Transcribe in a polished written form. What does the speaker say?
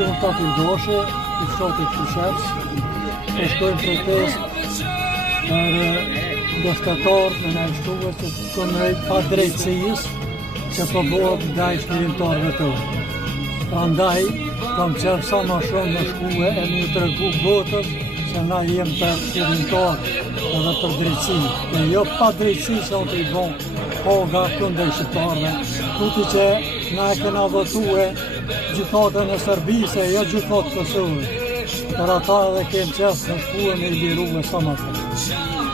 Që unë ta fundoshe, i shotit Kushevs, të shkojnë protest për ndështëtarë në nështuve që kënë pa drejtësijës që po bëhet ndaj shqirimtarëve tonë. Prandaj, kam qenë sa ma shumë në shkue e një të regu botës se na jem për shqirimtarë edhe për drejtësi. E jo pa drejtësi se unë të i bon hoga këndë shqiptarëve. Tuti që na e kena votue gjykatën e Serbisë, jo gjykatë Kosovës. Për ata edhe kemë qesë në shkue me i liru me sa ma të.